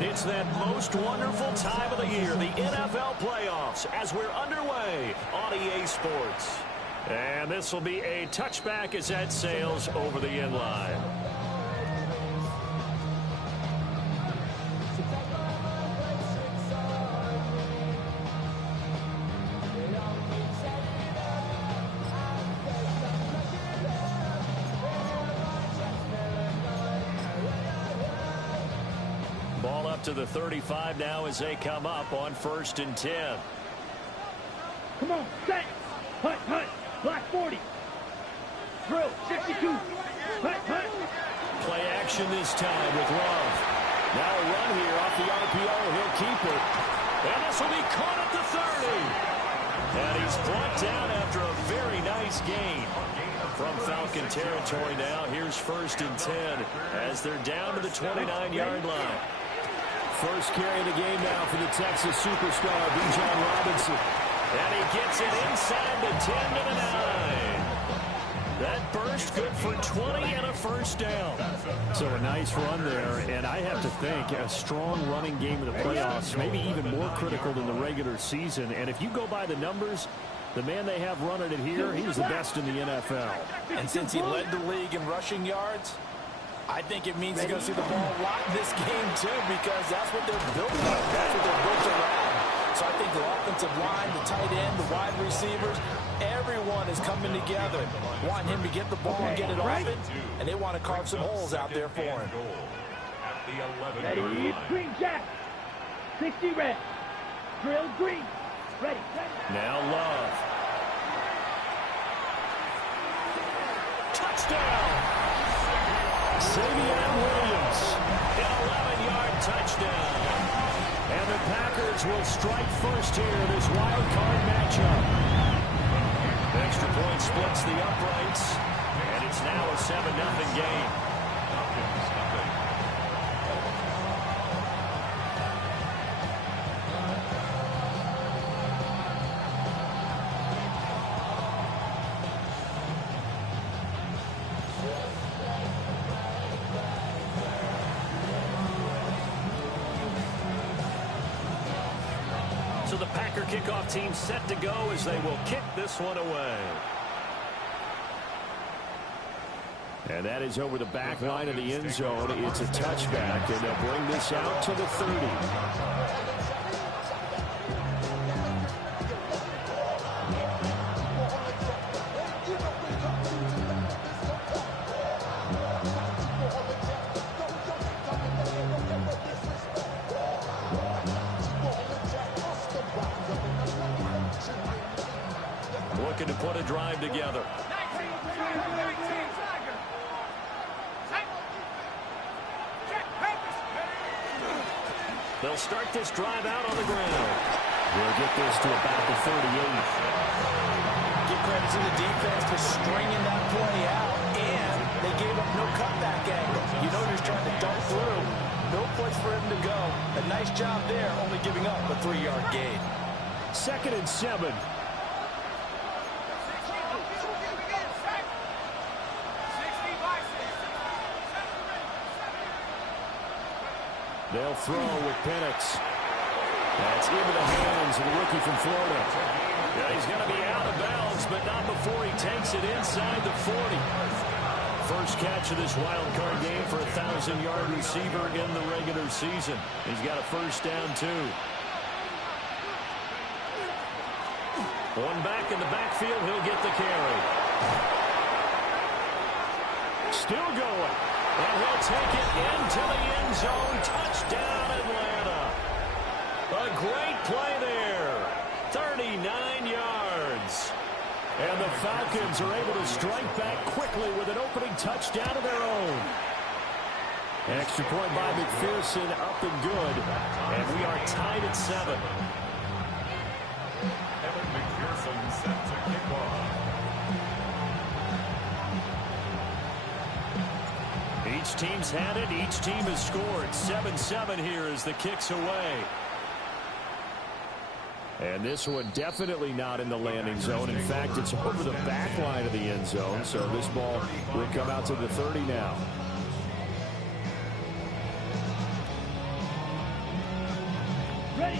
It's that most wonderful time of the year, the NFL playoffs, as we're underway on EA Sports. And this will be a touchback as that sails over the end line. Ball up to the 35 now as they come up on 1st and 10. Come on, set. Hunt, hunt. Black 40. Drill, 62. Hunt, hunt. Play action this time with Love. Now a run here off the RPO. He'll keep it. And this will be caught at the 30. And he's brought down after a very nice gain. From Falcon territory now, here's 1st and 10 as they're down to the 29-yard line. First carry of the game now for the Texas superstar, Bijan Robinson. And he gets it inside the 10 to the 9. That burst good for 20 and a first down. So a nice run there, and I have to think a strong running game in the playoffs, maybe even more critical than the regular season. And if you go by the numbers, the man they have running it here, he was the best in the NFL. And since he led the league in rushing yards, I think it means he's going to see the ball a lot in this game, too, because that's what they're built on. That's what they're built around. So I think the offensive line, the tight end, the wide receivers, everyone is coming together, wanting him to get the ball and get it off it, and they want to carve some holes out there for him. Ready, green jack. 60 red. Drill green. Ready. Now Love. Touchdown! Xavier Williams, an 11-yard touchdown. And the Packers will strike first here in this wild card matchup. Extra point splits the uprights, and it's now a 7-0 game. So the Packer kickoff team set to go as they will kick this one away. And that is over the back line of the end zone. It's a touchback, and they'll bring this out to the 30. Looking to put a drive together. They'll start this drive out on the ground. They'll get this to about the 38. Give credit to the defense for stringing that play out, and they gave up no cutback angle. You know he's trying to dunk through. No place for him to go. A nice job there, only giving up a 3-yard gain. 2nd and 7. They'll throw with Penix. That's into the hands of the rookie from Florida. Yeah, he's going to be out of bounds, but not before he takes it inside the 40. First catch of this wild card game for a 1,000-yard receiver in the regular season. He's got a first down, too. One back in the backfield, he'll get the carry. Still going. And he'll take it into the end zone. Touchdown, Atlanta. A great play there. 39 yards. And the Falcons are able to strike back quickly with an opening touchdown of their own. Extra point by McPherson, up and good. And we are tied at 7. Evan McPherson set to kick off. Each team's had it. Each team has scored. 7-7 here as the kick's away. And this one definitely not in the landing zone. In fact, it's over the back line of the end zone. So this ball will come out to the 30 now.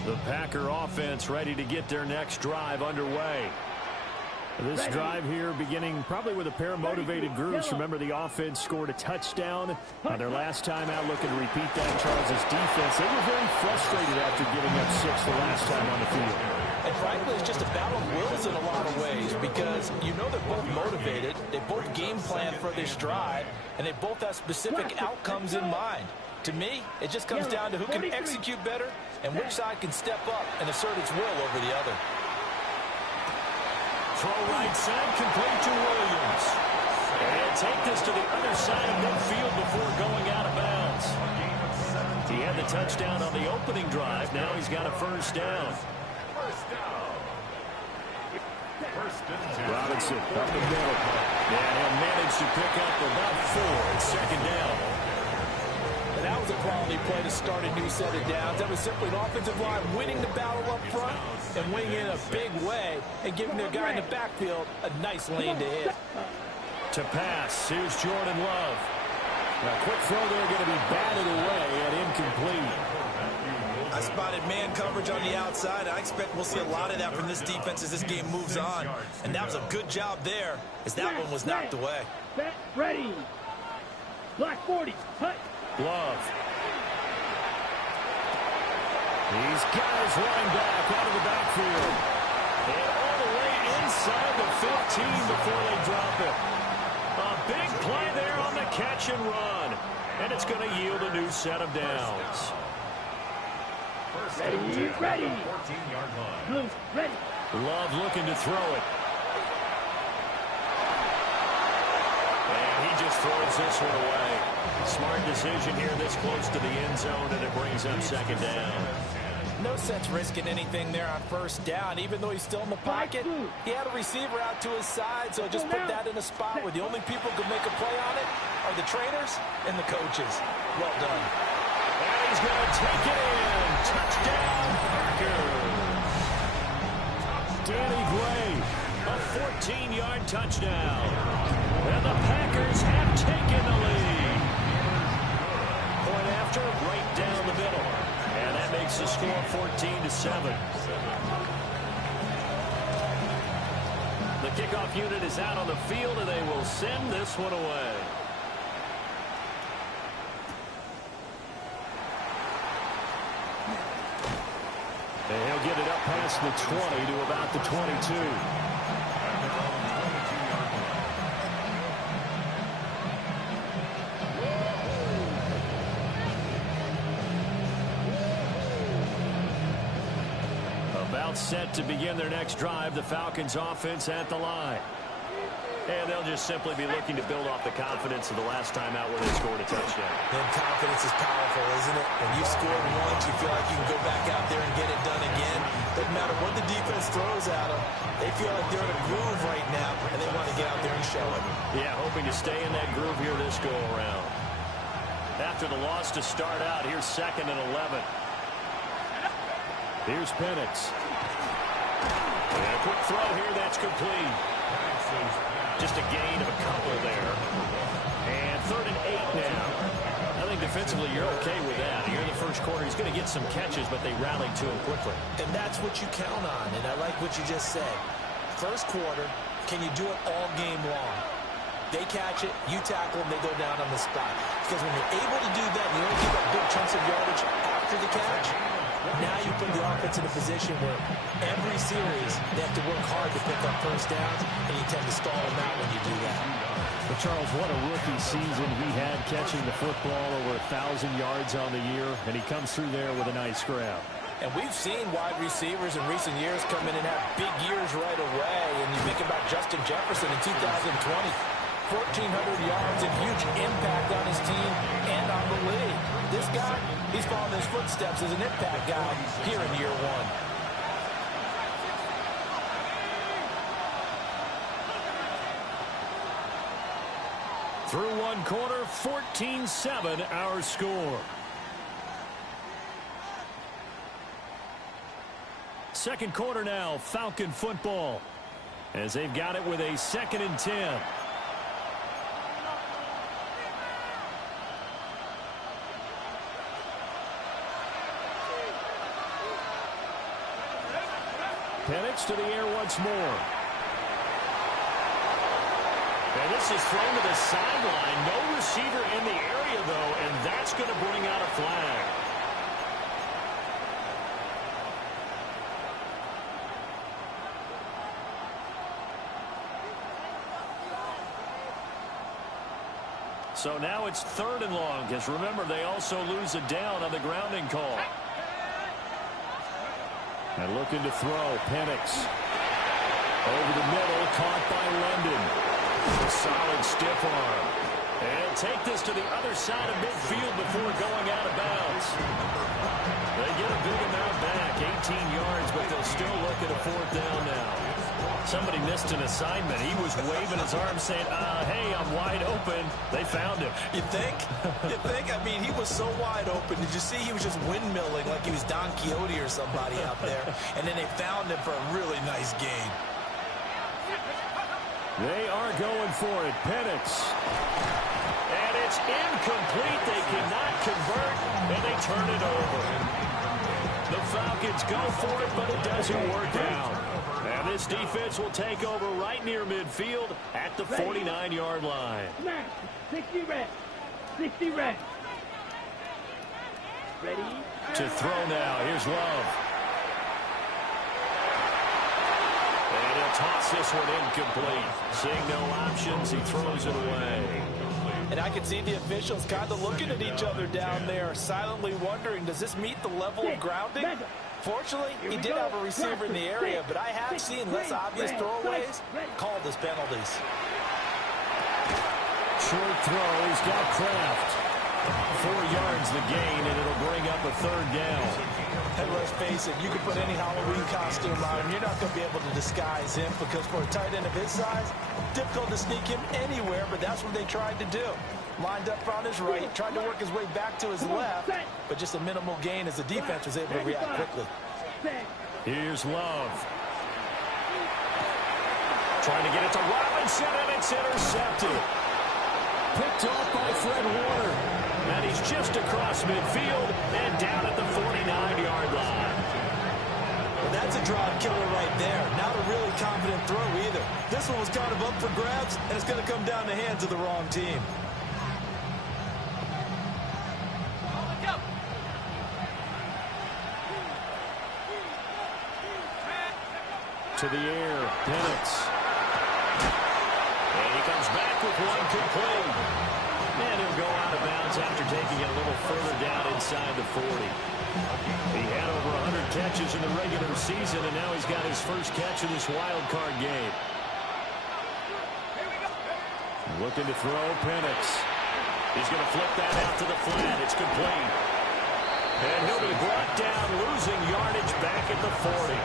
The Packer offense ready to get their next drive underway. This drive here beginning probably with a pair of motivated groups. Remember, the offense scored a touchdown on their last time out, looking to repeat that. Charles' defense, they were very frustrated after giving up 6 the last time on the field. And frankly, it's just a battle of wills in a lot of ways, because you know they're both motivated, they both game plan for this drive, and they both have specific outcomes in mind. To me, it just comes down to who can execute better and which side can step up and assert its will over the other. Throw right side, complete to Williams. And take this to the other side of midfield before going out of bounds. He had the touchdown on the opening drive. Now he's got a first down. Robinson up the middle. And he'll manage to pick up about 4. It's second down. And that was a quality play to start a new set of downs. That was simply an offensive line winning the battle up front and winning in a big way and giving their guy in the backfield a nice lane to hit. To pass, here's Jordan Love. A quick throw there, going to be batted away and incomplete. I spotted man coverage on the outside. I expect we'll see a lot of that from this defense as this game moves on. And that was a good job there as that one was knocked away. Ready. Black 40. Hut. Love. He's got his running back out of the backfield. And all the way inside the 15 before they drop it. A big play there on the catch and run. And it's going to yield a new set of downs. Ready. Blue, ready. Love looking to throw it. And he just throws this one away. Smart decision here this close to the end zone, and it brings up second down. No sense risking anything there on first down. Even though he's still in the pocket, he had a receiver out to his side, so just put that in a spot where the only people who can make a play on it are the trainers and the coaches. Well done. And he's going to take it in. Touchdown, Packers. Danny Gray, a 14-yard touchdown. And the Packers have taken the lead. Point after, right down the middle. And that makes the score 14-7. The kickoff unit is out on the field, and they will send this one away. And he'll get it up past the 20 to about the 22. About set to begin their next drive, the Falcons offense at the line. And they'll just simply be looking to build off the confidence of the last time out where they scored a touchdown. And confidence is powerful, isn't it? When you've scored once, you feel like you can go back out there and get it done again. Doesn't matter what the defense throws at them. They feel like they're in a groove right now, and they want to get out there and show it. Yeah, hoping to stay in that groove here this go-around. After the loss to start out, here's 2nd and 11. Here's Penix. And a quick throw here, that's complete. Just a gain of a couple there. And 3rd and 8 now. I think defensively you're okay with that. Here in the first quarter, he's going to get some catches, but they rallied to him quickly. And that's what you count on, and I like what you just said. First quarter, can you do it all game long? They catch it, you tackle them, they go down on the spot. Because when you're able to do that, you don't give up big chunks of yardage after the catch. Now you put the offense in a position where every series they have to work hard to pick up first downs, and you tend to stall them out when you do that. But Charles, what a rookie season he had, catching the football over 1,000 yards on the year, and he comes through there with a nice grab. And we've seen wide receivers in recent years come in and have big years right away. And you think about Justin Jefferson in 2020. 1,400 yards and huge impact on his team and on the league. This guy, he's following his footsteps as an impact guy here in year one. Through one quarter, 14-7 our score. second quarter now, Falcon football, as they've got it with a 2nd and 10. Penix to the air once more. And this is thrown to the sideline. No receiver in the area, though, and that's going to bring out a flag. So now it's 3rd and long, because remember, they also lose a down on the grounding call. And looking to throw, Penix. Over the middle, caught by London. A solid stiff arm. And he'll take this to the other side of midfield before going out of bounds. They get a big amount back, 18 yards, but they'll still look at a 4th down now. Somebody missed an assignment. He was waving his arm saying, hey, I'm wide open. They found him. You think? You think? I mean, he was so wide open. Did you see he was just windmilling like he was Don Quixote or somebody out there? And then they found him for a really nice gain. They are going for it. Penix. And it's incomplete. They cannot convert, and they turn it over. The Falcons go for it, but it doesn't work out. And this defense will take over right near midfield at the 49-yard line. 60 red. 60 red. Ready? To throw now. Here's Love. And he'll toss this one incomplete. Seeing no options, he throws it away. And I can see the officials kind of looking at each other down there, silently wondering, does this meet the level of grounding? Fortunately, he did have a receiver in the area, but I have seen less obvious throwaways called as penalties. Short throw. He's got Kraft. 4 yards the gain, and it'll bring up a 3rd down. And let's face it, you can put any Halloween costume on him. You're not going to be able to disguise him because for a tight end of his size, difficult to sneak him anywhere, but that's what they tried to do. Lined up on his right, tried to work his way back to his left, but just a minimal gain as the defense was able to react quickly. Here's Love. Trying to get it to Robinson, and it's intercepted. Picked off by Fred Warner. And he's just across midfield and down at the 49-yard line. Well, that's a draw killer right there. Not a really confident throw either. This one was kind of up for grabs, and it's going to come down the hands of the wrong team. To the air, Penix. And he comes back with one complete. And he'll go out of bounds after taking it a little further down inside the 40. He had over 100 catches in the regular season, and now he's got his first catch in this wild card game. Looking to throw, Penix. He's going to flip that out to the flat. It's complete. And he'll be brought down, losing yardage back at the 40.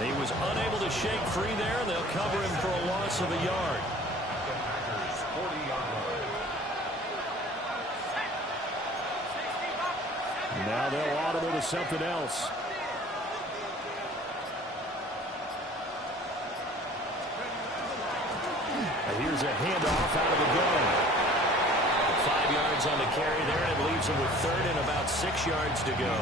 He was unable to shake free there, and they'll cover him for a loss of a yard. Now they'll audible to something else. Here's a handoff out of the gun. 5 yards on the carry there, and it leaves him with 3rd and about 6 yards to go.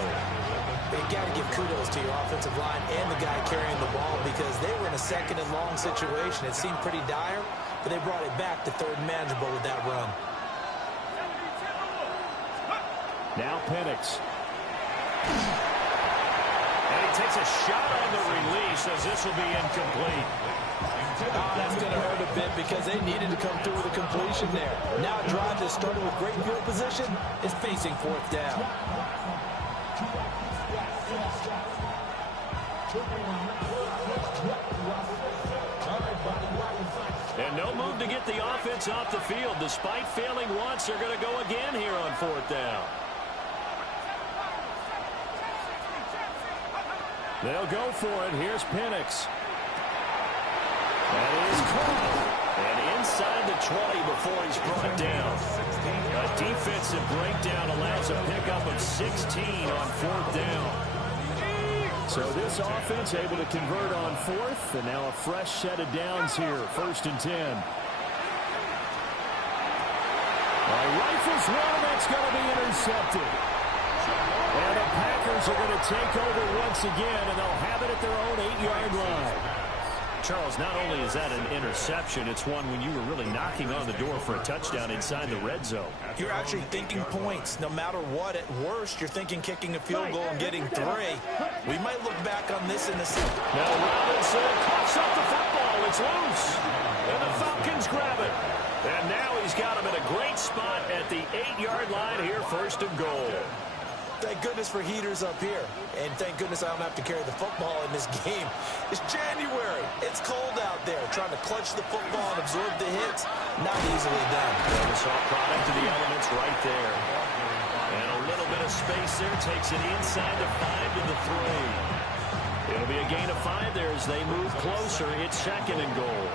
You got to give kudos to your offensive line and the guy carrying the ball because they were in a 2nd and long situation. It seemed pretty dire, but they brought it back to 3rd and manageable with that run. Now Penix. And he takes a shot on the release as this will be incomplete. That's going to hurt a bit because they needed to come through with a completion there. Now a drive that started with great field position is facing 4th down. And no move to get the offense off the field. Despite failing once, they're going to go again here on 4th down. They'll go for it. Here's Penix. That is caught. And inside the 20 before he's brought down. A defensive breakdown allows a pickup of 16 on 4th down. So this offense able to convert on fourth, and now a fresh set of downs here, 1st and 10. Rifles one, that's going to be intercepted. And the Packers are going to take over once again, and they'll have it at their own 8-yard line. Charles, not only is that an interception, it's one when you were really knocking on the door for a touchdown inside the red zone. You're actually thinking points. No matter what, at worst, you're thinking kicking a field goal and getting 3. We might look back on this in the second. Now Robinson coughs up the football. It's loose. And the Falcons grab it. And now he's got him in a great spot at the 8-yard line here, 1st and goal. Thank goodness for heaters up here. And thank goodness I don't have to carry the football in this game. It's January. It's cold out there. Trying to clutch the football and absorb the hits, not easily done. And the soft product of the elements right there. And a little bit of space there. Takes it inside the 5 to the 3. It'll be a gain of 5 there as they move closer. It's 2nd and goal.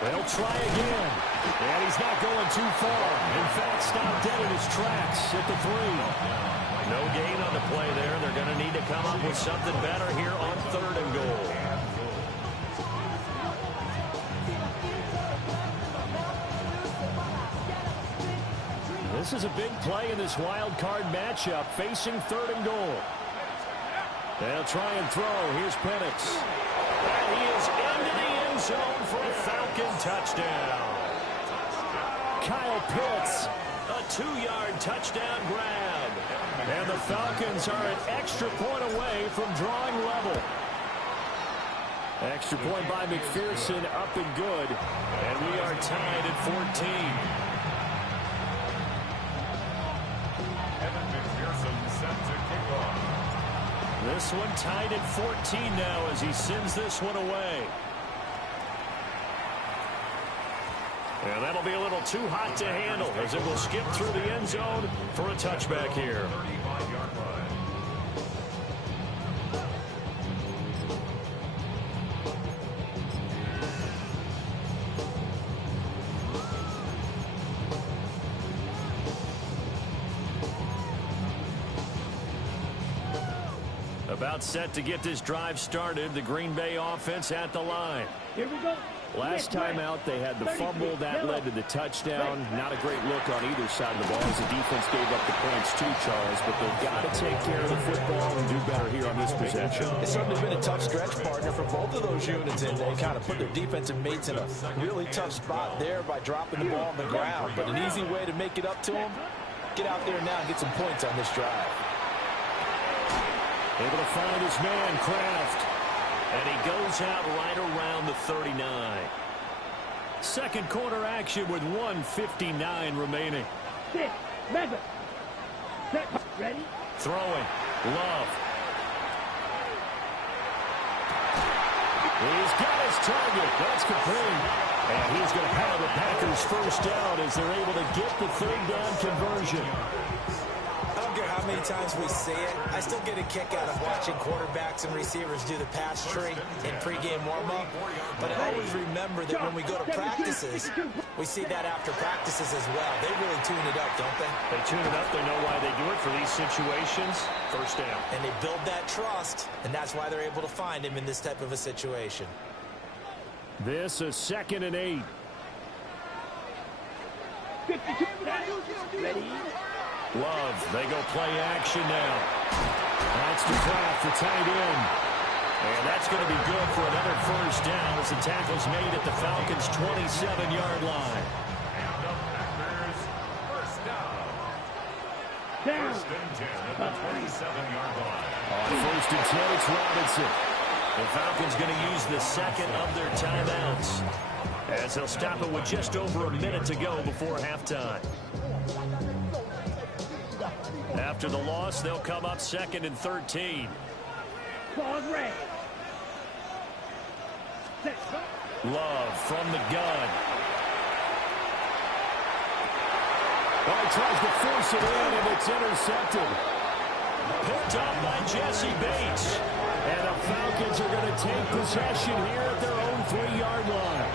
They'll try again. And he's not going too far. In fact, stopped dead in his tracks at the 3. No gain on the play there. They're going to need to come up with something better here on 3rd and goal. This is a big play in this wild card matchup, facing 3rd and goal. They'll try and throw. Here's Penix. And he is into the end zone for a Falcon touchdown. Kyle Pitts, a 2-yard touchdown grab. And the Falcons are an extra point away from drawing level. Extra point by McPherson, up and good. And we are tied at 14. This one tied at 14 now as he sends this one away. And that'll be a little too hot to handle as it will skip through the end zone for a touchback here. About set to get this drive started. The Green Bay offense at the line. Here we go. Last time out, they had the fumble. That led to the touchdown. Not a great look on either side of the ball as the defense gave up the points too, Charles. But they've got to take care of the football and do better here on this possession. It's certainly been a tough stretch, partner, for both of those units. And they kind of put their defensive mates in a really tough spot there by dropping the ball on the ground. But an easy way to make it up to them, get out there now and get some points on this drive. Able to find his man, Kraft. And he goes out right around the 39. Second quarter action with 1:59 remaining. Sit. Mega. Set. Ready? Throwing. Love. He's got his target. That's complete. And he's going to have the Packers first down as they're able to get the 3rd down conversion. I don't care how many times we see it, I still get a kick out of watching quarterbacks and receivers do the pass tree in pregame warm-up. But I always remember that when we go to practices, we see that after practices as well. They really tune it up, don't they? They tune it up. They know why they do it for these situations. First down. And they build that trust, and that's why they're able to find him in this type of a situation. This is 2nd and 8. 52. Ready? Love, they go play action now. That's to Kraft, the tight end. And that's going to be good for another first down as the tackle's made at the Falcons' 27-yard line. Down. First and 10 at the 27-yard line. On 1st and 10, it's Robinson. The Falcons going to use the second of their timeouts as they'll stop it with just over a minute to go before halftime. After the loss, they'll come up 2nd and 13. Pause red. Set. Love from the gun. Oh, he tries to force it in, and it's intercepted. Picked up by Jesse Bates. And the Falcons are going to take possession here at their own 3-yard line.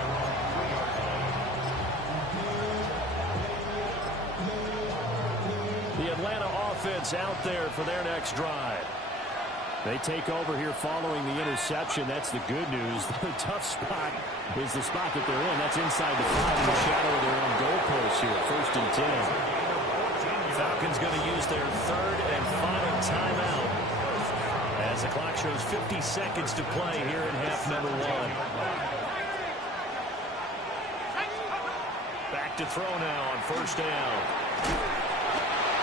offense out there for their next drive. They take over here following the interception. That's the good news. The tough spot is the spot that they're in. That's inside the 5 in the shadow of their own goalpost here. 1st and 10. Falcons going to use their 3rd and final timeout as the clock shows 50 seconds to play here in half number 1. Back to throw now on 1st down.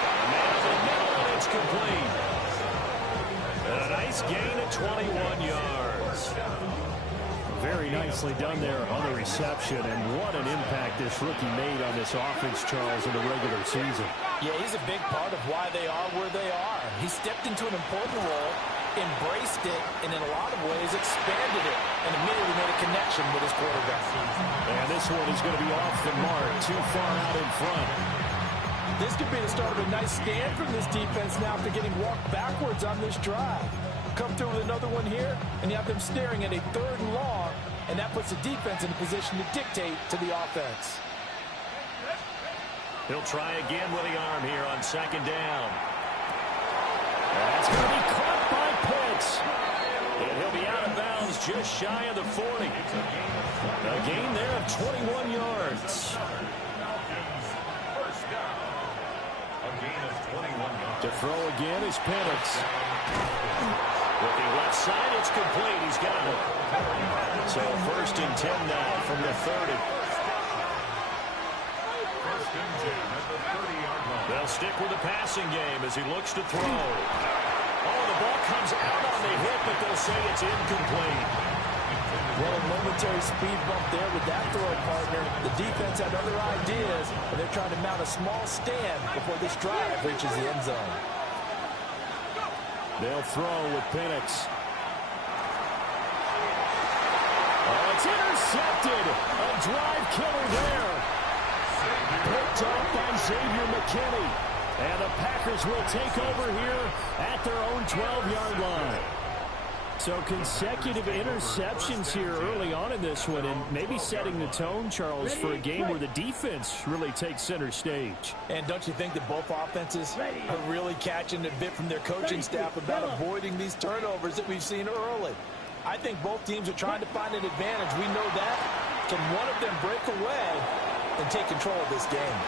A man in the middle, and it's complete. A nice gain of 21 yards. Very nicely done there on the reception, and what an impact this rookie made on this offense, Charles, in the regular season. Yeah, he's a big part of why they are where they are. He stepped into an important role, embraced it, and in a lot of ways expanded it, and immediately made a connection with his quarterback. And this one is going to be off the mark, too far out in front. This could be the start of a nice stand from this defense now after getting walked backwards on this drive. Come through with another one here, and you have them staring at a 3rd and long, and that puts the defense in a position to dictate to the offense. He'll try again with the arm here on 2nd down. That's going to be caught by Pitts. And he'll be out of bounds just shy of the 40. A gain there of 21 yards. To throw again is Penix. Looking left side, it's complete. He's got it. So 1st and 10 now from the 30. They'll stick with the passing game as he looks to throw. Oh, the ball comes out on the hit, but they'll say it's incomplete. Well, a momentary speed bump there with that throw, partner. The defense had other ideas, and they're trying to mount a small stand before this drive reaches the end zone. They'll throw with Penix. Oh, it's intercepted. A drive killer there. Picked off by Xavier McKinney. And the Packers will take over here at their own 12-yard line. So consecutive interceptions here early on in this one, and maybe setting the tone, Charles, for a game where the defense really takes center stage. And don't you think that both offenses are really catching a bit from their coaching staff about avoiding these turnovers that we've seen early? I think both teams are trying to find an advantage. We know that. Can one of them break away and take control of this game?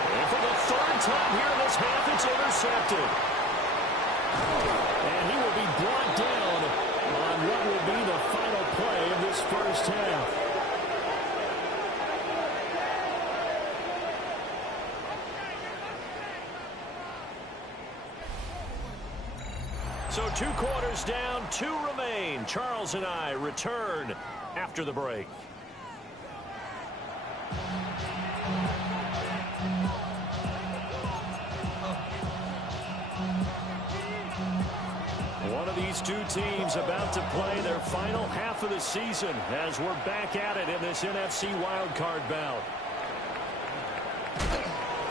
And for the 3rd time here in this half, it's intercepted. And he will be brought down on what will be the final play of this 1st half. So 2 quarters down, 2 remain. Charles and I return after the break. One of these 2 teams about to play their final half of the season as we're back at it in this NFC Wildcard bout.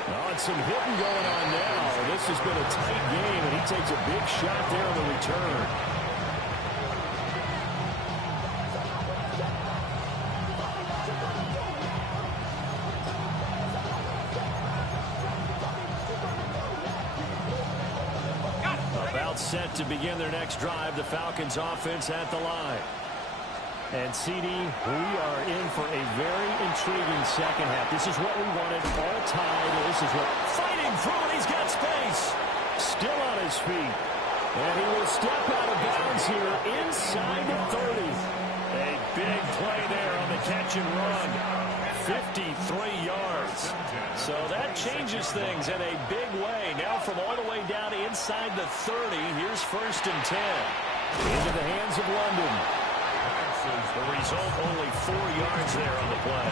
Oh, and some hitting going on now. This has been a tight game, and he takes a big shot there on the return. Set to begin their next drive. The Falcons offense at the line. And CD, we are in for a very intriguing second half. This is what we wanted, all tied. This is what fighting through, and he's got space. Still on his feet. And he will step out of bounds here inside the 30. A big play there on the catch and run. 53 yards. So that changes things in a big way. Now from all the way down inside the 30, here's 1st and 10. Into the hands of London. The result, only 4 yards there on the play.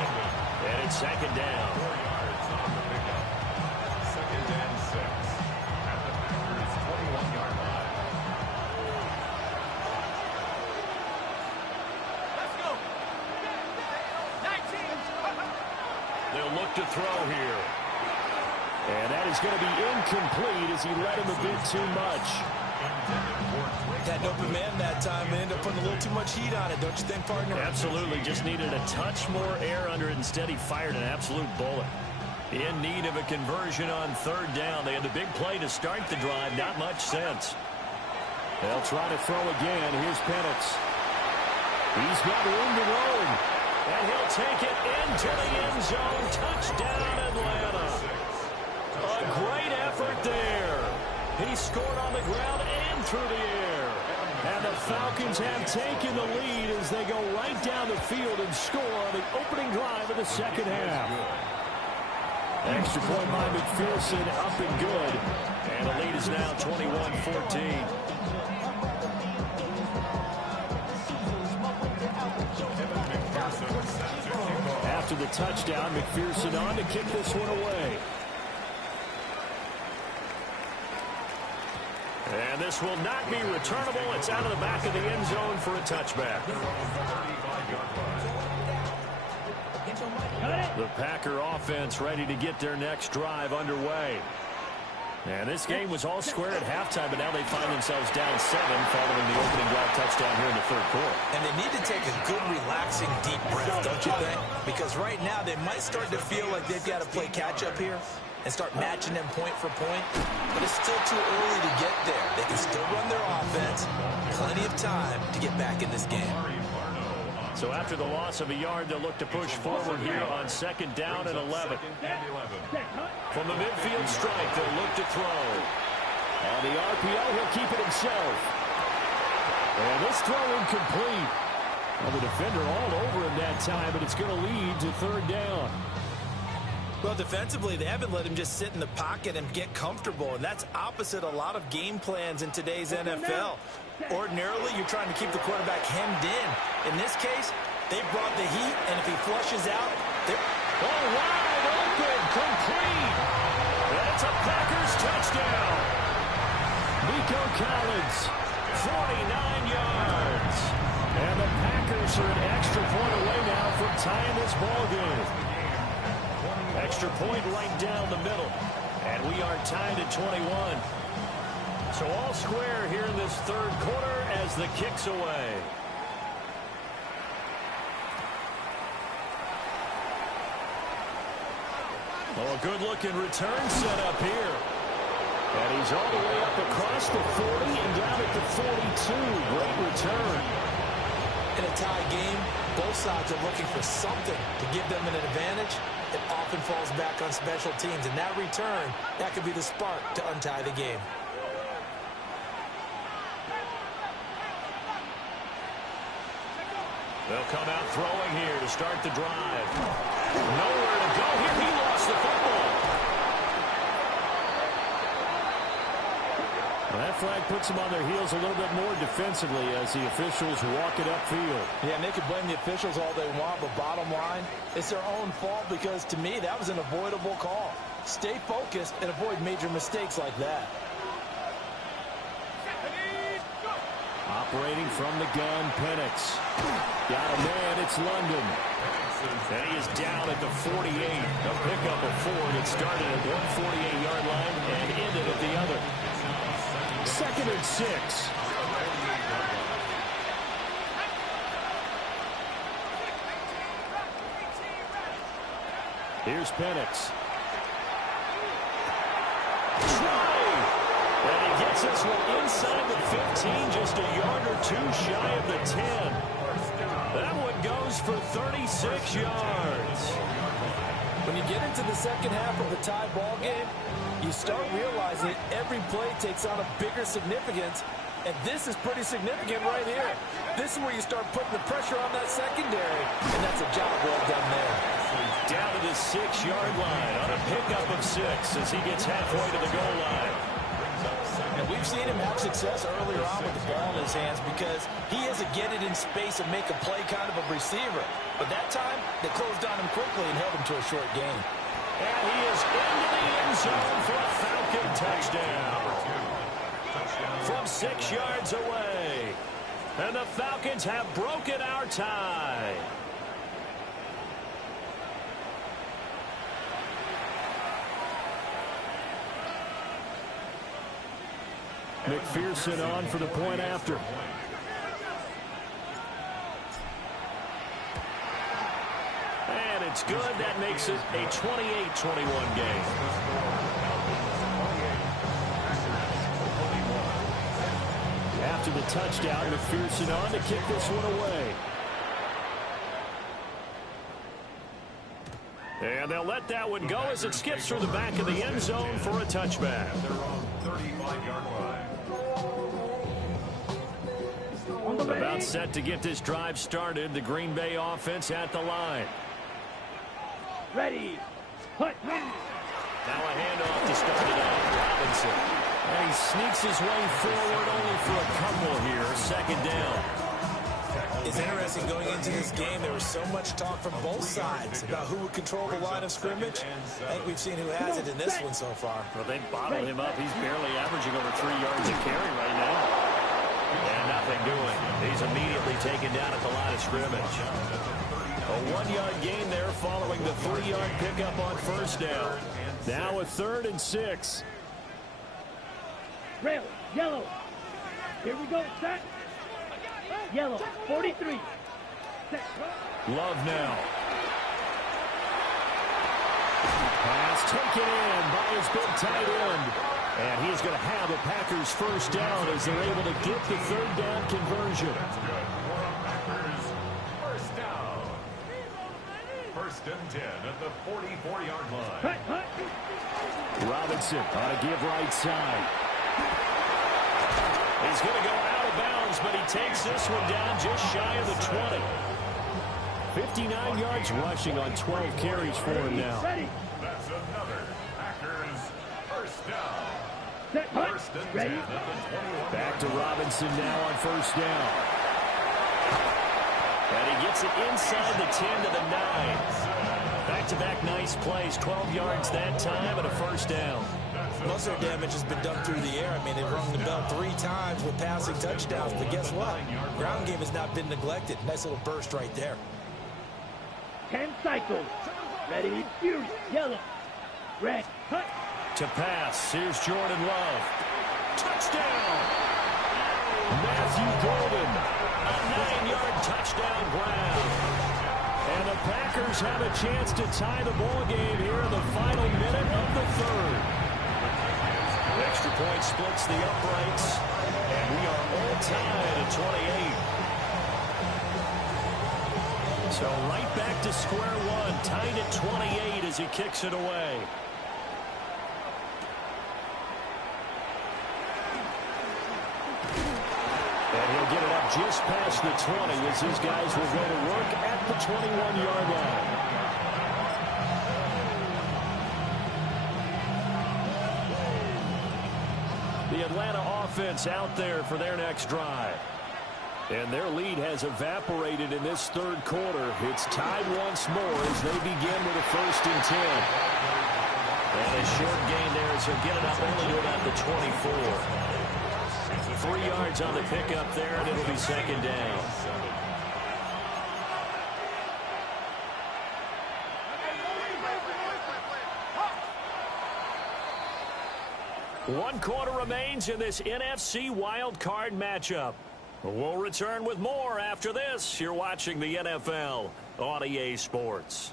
And it's 2nd down. 4 yards on the pickup. 2nd and 6. At the Packers' 21-yard line. Let's go. 19. They'll look to throw here. And that is going to be incomplete as he led him a bit too much. Had an open man that time. They ended up putting a little too much heat on it, don't you think, partner? Absolutely. Just needed a touch more air under it. Instead, he fired an absolute bullet. In need of a conversion on third down. They had the big play to start the drive. Not much sense. They'll try to throw again. Here's Penix. He's got room to roam. And he'll take it into the end zone. Touchdown, Atlanta. A great effort there. He scored on the ground and through the air. And the Falcons have taken the lead as they go right down the field and score on the opening drive of the second half. Extra point by McPherson, up and good. And the lead is now 21-14. After the touchdown, McPherson on to kick this one away. And this will not be returnable. It's out of the back of the end zone for a touchback. The Packer offense ready to get their next drive underway. And this game was all square at halftime, but now they find themselves down 7 following the opening drive touchdown here in the third quarter. And they need to take a good, relaxing, deep breath, don't you think? Because right now they might start to feel like they've got to play catch-up here and start matching them point for point. But it's still too early to get there. They can still run their offense. Plenty of time to get back in this game. So after the loss of a yard, they'll look to push forward here on second down and 11. From the midfield strike, they'll look to throw. On the RPO, he'll keep it himself. And this throw incomplete. Well, the defender all over him that time, but it's going to lead to third down. Well, defensively, they haven't let him just sit in the pocket and get comfortable, and that's opposite a lot of game plans in today's NFL. Ordinarily, you're trying to keep the quarterback hemmed in. In this case, they brought the heat, and if he flushes out, they're wide open, complete. That's a Packers touchdown. Nico Collins, 49 yards. And the Packers are an extra point away now from tying this ball game. Extra point right down the middle. And we are tied at 21. So all square here in this third quarter as the kick's away. Oh, a good-looking return set up here. And he's all the way up across the 40 and down at the 42. Great return. in a tie game. Both sides are looking for something to give them an advantage. It often falls back on special teams, and that return, that could be the spark to untie the game. They'll come out throwing here to start the drive. Nowhere to go here. He lost the football. Well, that flag puts them on their heels a little bit more defensively as the officials walk it upfield. Yeah, and they can blame the officials all they want, but bottom line, it's their own fault because, to me, that was an avoidable call. Stay focused and avoid major mistakes like that. Operating from the gun, Penix. Got a man, it's London. And he is down at the 48. A pickup of 4 that started at 148-yard line and ended at the other. 2nd and 6. Here's Penix. And he gets this one inside the 15, just a yard or 2 shy of the 10. That one goes for 36 yards. When you get into the second half of a tie ball game, you start realizing every play takes on a bigger significance, and this is pretty significant right here. This is where you start putting the pressure on that secondary, and that's a job well done there. Down to the 6-yard line on a pickup of 6 as he gets halfway to the goal line. And we've seen him have success earlier on with the ball in his hands because he has a get it in space and make a play kind of a receiver. But that time, they closed on him quickly and held him to a short gain. And he is into the end zone for a Falcon touchdown. From 6 yards away. And the Falcons have broken our tie. McPherson on for the point after. And it it's good. That makes it a 28-21 game. After the touchdown, McPherson on to kick this one away. And they'll let that one go as it skips through the back of the end zone for a touchback. About set to get this drive started. The Green Bay offense at the line. Ready. Hut. Now a handoff to start it off. Robinson. And he sneaks his way forward only for a couple here. Second down. It's interesting going into this game. There was so much talk from both sides about who would control the line of scrimmage. I think we've seen who has it in this one so far. Well, they bottled him up. He's barely averaging over 3 yards a carry right now. And nothing doing. He's immediately taken down at the line of scrimmage. A 1-yard gain there following the 3-yard pickup on first down. Now a 3rd and 6. Rail. Yellow. Here we go. Set. Yellow. 43. Set. Love now. Pass taken in by his big tight end. And he's going to have a Packers first down as they're able to get the 3rd down conversion. First down. 1st and 10 at the 44-yard line. Robinson on a give right side. He's going to go out of bounds, but he takes this one down just shy of the 20. 59 yards rushing on 12 carries for him now. That's another Packers first down. 1st and 10 at the 21. Back to Robinson now on first down. And he gets it inside the 10 to the 9. Back-to-back nice plays. 12 yards that time and a first down. Most of their damage has been done through the air. I mean, they've rung the bell 3 times with passing touchdowns. But guess what? Ground game has not been neglected. Nice little burst right there. 10 cycles. Ready. Furious. Yellow. Red. Hut. To pass. Here's Jordan Love. Touchdown! Matthew Golden. A 9-yard touchdown grab. And the Packers have a chance to tie the ball game here in the final minute of the 3rd. Extra point splits the uprights. And we are all tied at 28. So right back to square one. Tied at 28 as he kicks it away. And he'll get it up just past the 20 as these guys will go to work at the 21-yard line. The Atlanta offense out there for their next drive. And their lead has evaporated in this 3rd quarter. It's tied once more as they begin with a 1st and 10. And a short gain there as he'll get it up only to about the 24. 3 yards on the pickup there, and it'll be second down. One quarter remains in this NFC Wildcard matchup. We'll return with more after this. You're watching the NFL on EA Sports.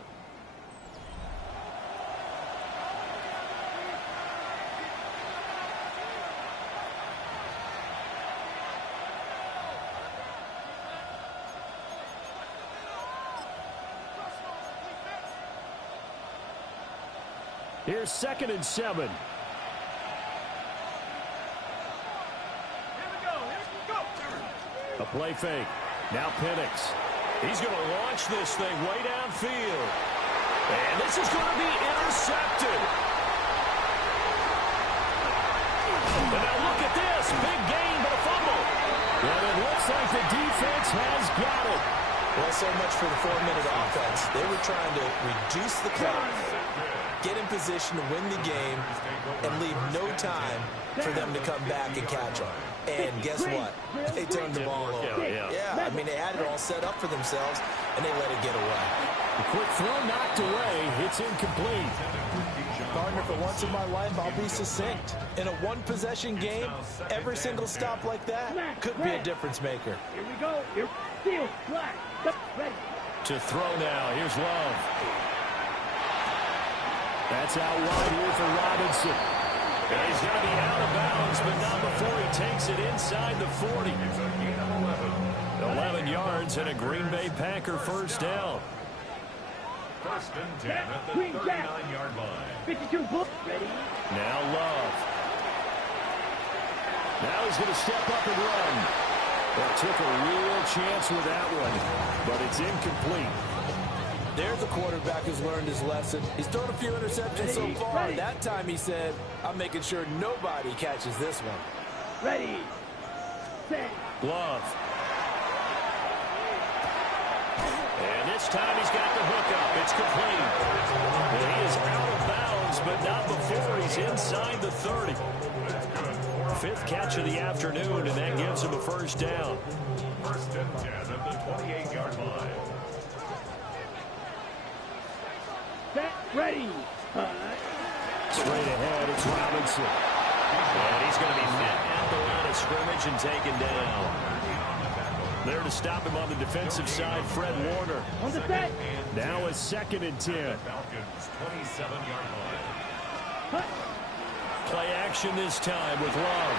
Here's 2nd and 7. A play fake. Now Penix. He's going to launch this thing way downfield. And this is going to be intercepted. And now look at this. Big gain, but a fumble. And it looks like the defense has got it. Well, so much for the 4-minute offense. They were trying to reduce the clock, get in position to win the game, and leave no time for them to come back and catch them. And guess what? They turned the ball over. Yeah, I mean, they had it all set up for themselves, and they let it get away. The quick throw knocked away. It's incomplete. Partner, for once in my life, I'll be succinct. In a one-possession game, every single stop like that could be a difference maker. Here we go. Here. Field. Flag. Ready. To throw now. Here's Love. That's out wide here for Robinson. And he's going to be out of bounds, but not before he takes it inside the 40. 11 yards and a Green Bay Packer first down. First and 10 at the 39-yard line. 52 book. Ready? Now Love. Now he's going to step up and run. Well, took a real chance with that one, but it's incomplete. There's a quarterback who's learned his lesson. He's thrown a few interceptions so far. That time he said, I'm making sure nobody catches this one. Ready. Set. Love. And this time he's got the hook up. It's complete. And he is out of bounds, but not before he's inside the 30. Fifth catch of the afternoon, and that gives him a first down. First and 10 at the 28-yard line. Set. Ready. Straight ahead, it's Robinson. And he's going to be met at the line of scrimmage and taken down. There to stop him on the defensive side, Fred Warner. On the set. Now a 2nd and 10. Falcons 27-yard line. Cut. Play action this time with Love.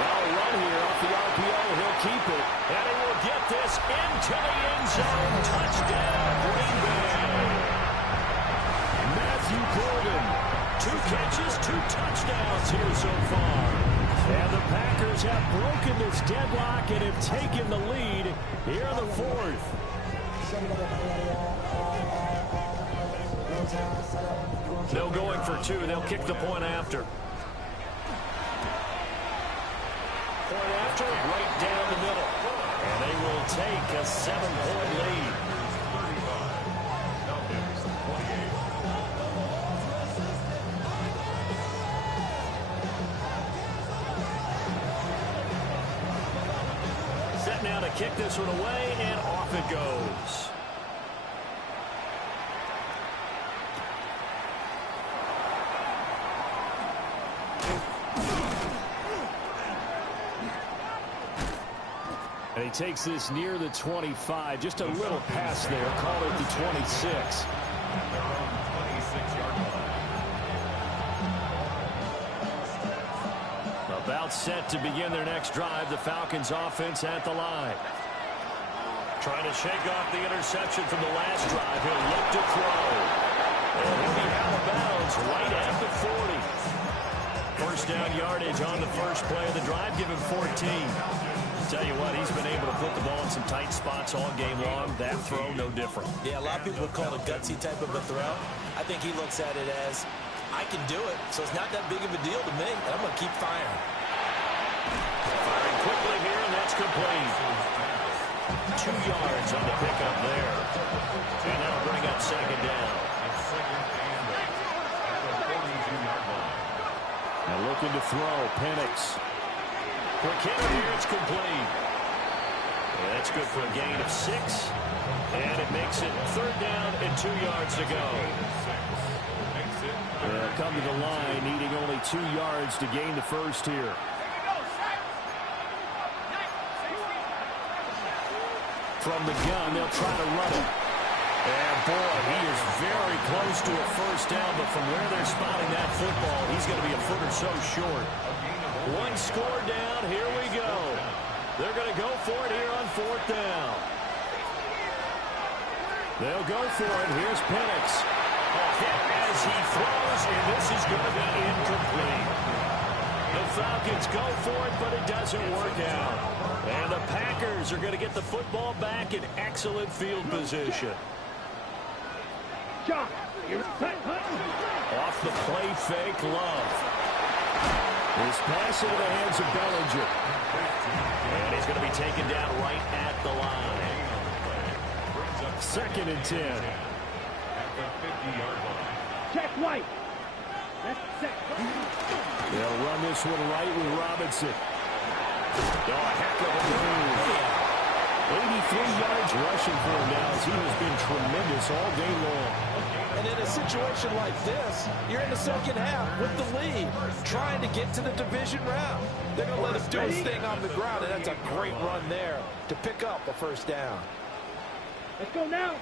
Now a run here off the RPO. He'll keep it. And he will get this into the end zone. Touchdown, Green Bay. Matthew Golden. 2 catches, 2 touchdowns here so far. And the Packers have broken this deadlock and have taken the lead here in the 4th. No going for 2. They'll kick the point after. Point after, right down the middle. And they will take a 7-point lead. Set now to kick this one away, and off it goes. And he takes this near the 25. Just a little pass there. Call it the 26. About set to begin their next drive. The Falcons offense at the line. Trying to shake off the interception from the last drive. He'll look to throw. And he'll be out of bounds right at the 40. First down yardage on the first play of the drive. Give him 14. Tell you what, he's been able to put the ball in some tight spots all game long. That throw, no different. Yeah, a lot of people would call it a gutsy type of a throw. I think he looks at it as, I can do it, so it's not that big of a deal to me. I'm going to keep firing. Firing quickly here, and that's complete. 2 yards on the pickup there. And that'll bring up second down. Now looking to throw, Penix. Quick hit here, it's complete. And that's good for a gain of 6. And it makes it 3rd down and 2 yards to go. They'll come to the line, needing only 2 yards to gain the first here. From the gun, they'll try to run it. And boy, he is very close to a first down, but from where they're spotting that football, he's going to be a foot or so short. 1 score down, here we go. They're going to go for it here on 4th down. They'll go for it. Here's Penix. A hit as he throws, and this is going to be incomplete. The Falcons go for it, but it doesn't work out. And the Packers are going to get the football back in excellent field position. Off the play fake, Love. His pass into the hands of Bellinger. And he's going to be taken down right at the line. 2nd and 10. Check White. That's set. They'll run this one right with Robinson. Oh, a heck of a move. 83 yards rushing for him now as he has been tremendous all day long. And in a situation like this, you're in the second half with the lead, trying to get to the division round. They're going to let him do his thing on the ground, and that's a great run there to pick up a first down. Let's go now.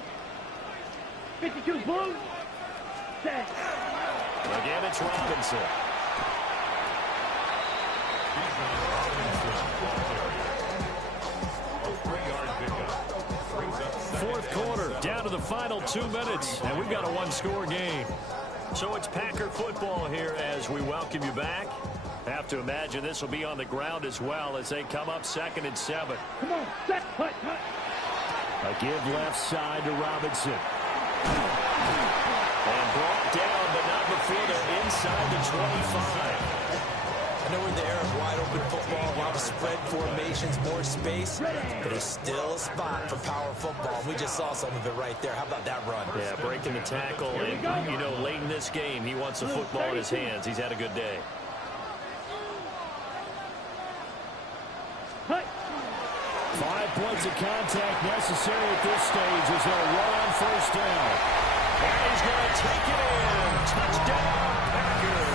52's blue. Set. Again, it's Robinson. Fourth quarter, down to the final 2 minutes, and we've got a one-score game. So it's Packer football here as we welcome you back. Have to imagine this will be on the ground as well as they come up 2nd and 7. Come on, set, hut. A give left side to Robinson. And brought down, but not before they're inside the 25. I know we're in the era of wide-open football, a lot of spread formations, more space, but there's still a spot for power football. We just saw some of it right there. How about that run? Yeah, breaking the tackle, and, you know, late in this game, he wants the football in his hands. He's had a good day. Hut. 5 points of contact necessary at this stage as they'll run on first down. And he's going to take it in. Touchdown, Packers.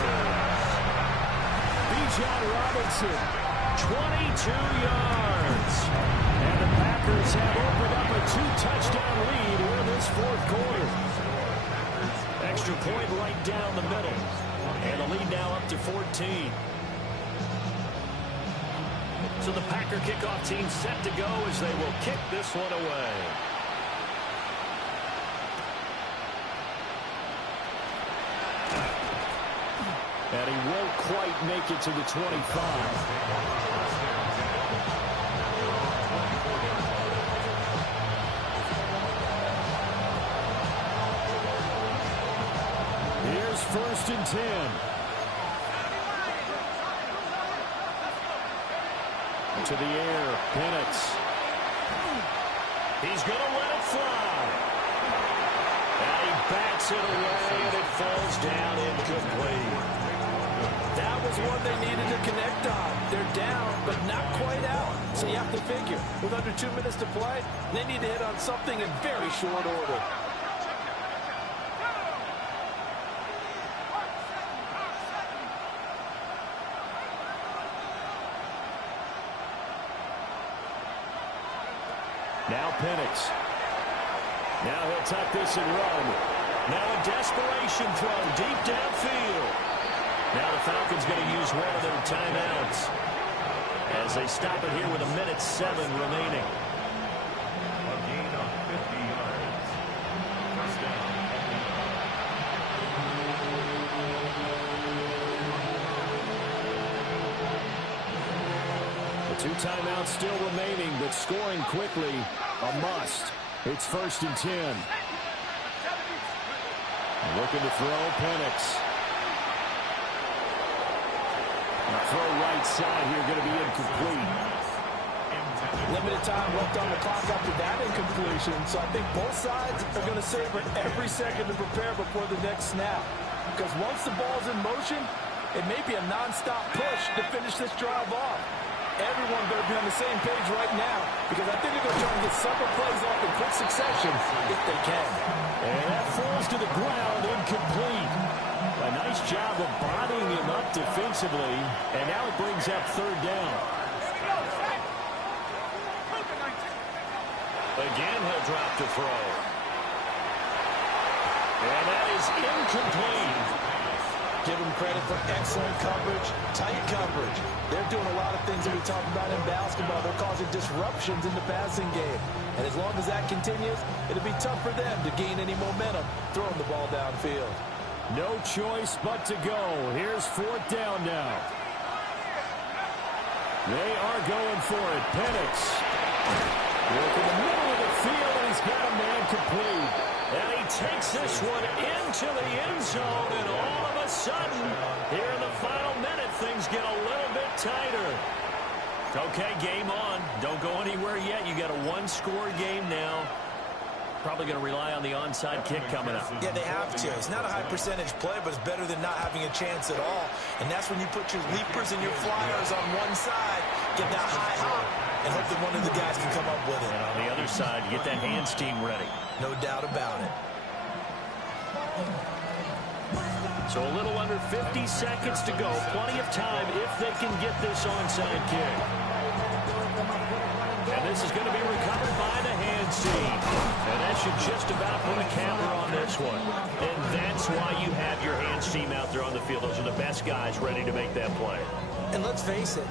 Bijan Robinson, 22 yards. And the Packers have opened up a 2-touchdown lead here in this fourth quarter. Extra point right down the middle. And the lead now up to 14. So the Packer kickoff team set to go as they will kick this one away. And he won't quite make it to the 25. Here's 1st and 10. To the air, Penix. He's going to let it fly. And he bats it away, and it falls down incomplete. That was one they needed to connect on. They're down, but not quite out. So you have to figure, with under 2 minutes to play, they need to hit on something in very short order. Now Penix. Now he'll tuck this and run. Now a desperation throw deep downfield. Now the Falcons going to use one of their timeouts as they stop it here with 1:07 remaining. A gain of 50 yards. First down. The 2 timeouts still remaining, but scoring quickly, a must. It's 1st and 10. Looking to throw, Penix. Throw right side here, going to be incomplete. Limited time left on the clock after that incompletion, so I think both sides are going to savor every second to prepare before the next snap. Because once the ball's in motion, it may be a non-stop push to finish this drive off. Everyone better be on the same page right now, because I think they're going to try to get several plays off in quick succession if they can. And that falls to the ground, incomplete. A nice job of bodying him up defensively, and now it brings up 3rd down. Again, he'll drop to throw. And that is incomplete. Give them credit for excellent coverage, tight coverage. They're doing a lot of things that we talk about in basketball. They're causing disruptions in the passing game. And as long as that continues, it'll be tough for them to gain any momentum throwing the ball downfield. No choice but to go. Here's 4th down now. They are going for it. Penix. Work in the middle of the field, and he's got a man complete. And he takes this one into the end zone, and all of a sudden, here in the final minute, things get a little bit tighter. Okay, game on. Don't go anywhere yet. You got a one-score game now. Probably going to rely on the onside kick coming up. Yeah, they have to. It's not a high percentage play, but it's better than not having a chance at all. And that's when you put your leapers and your flyers on one side, get that high hop, and hope that one of the guys can come up with it. And on the other side, you get that hands team ready. No doubt about it. So a little under 50 seconds to go. Plenty of time if they can get this onside kick. And this is going to be recovered by the hands team. And that should just about put a counter on this one. And that's why you have your hands team out there on the field. Those are the best guys ready to make that play. And let's face it,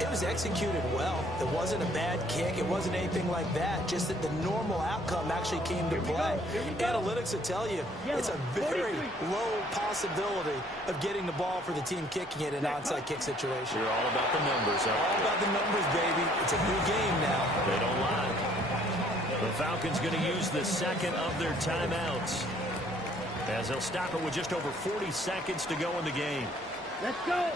it was executed well. It wasn't a bad kick. It wasn't anything like that. Just that the normal outcome actually came to play. Analytics will tell you it's a very low possibility of getting the ball for the team kicking it in an onside kick situation. You're all about the numbers. All about the numbers, baby. It's a new game now. They don't lie. The Falcons going to use the second of their timeouts, as they'll stop it with just over 40 seconds to go in the game. Let's go.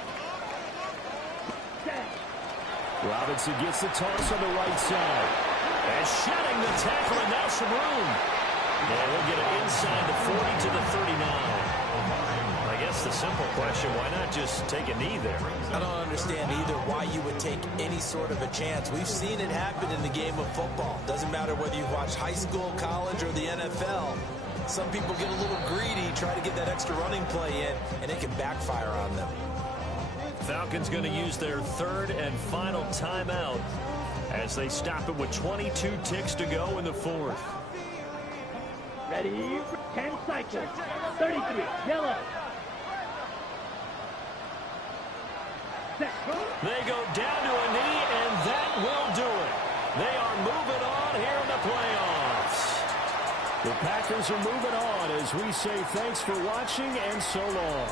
Robinson gets the toss on the right side. And shedding the tackle, and now some room. And we'll get it inside the 40 to the 39. I guess the simple question, why not just take a knee there? I don't understand either why you would take any sort of a chance. We've seen it happen in the game of football. Doesn't matter whether you've watched high school, college, or the NFL. Some people get a little greedy, try to get that extra running play in, and it can backfire on them. Falcons going to use their third and final timeout as they stop it with 22 ticks to go in the fourth. Ready? 10 cycles. 33. Yellow. Set. They go down to a knee, and that will do it. They are moving on here in the playoffs. The Packers are moving on as we say thanks for watching and so long.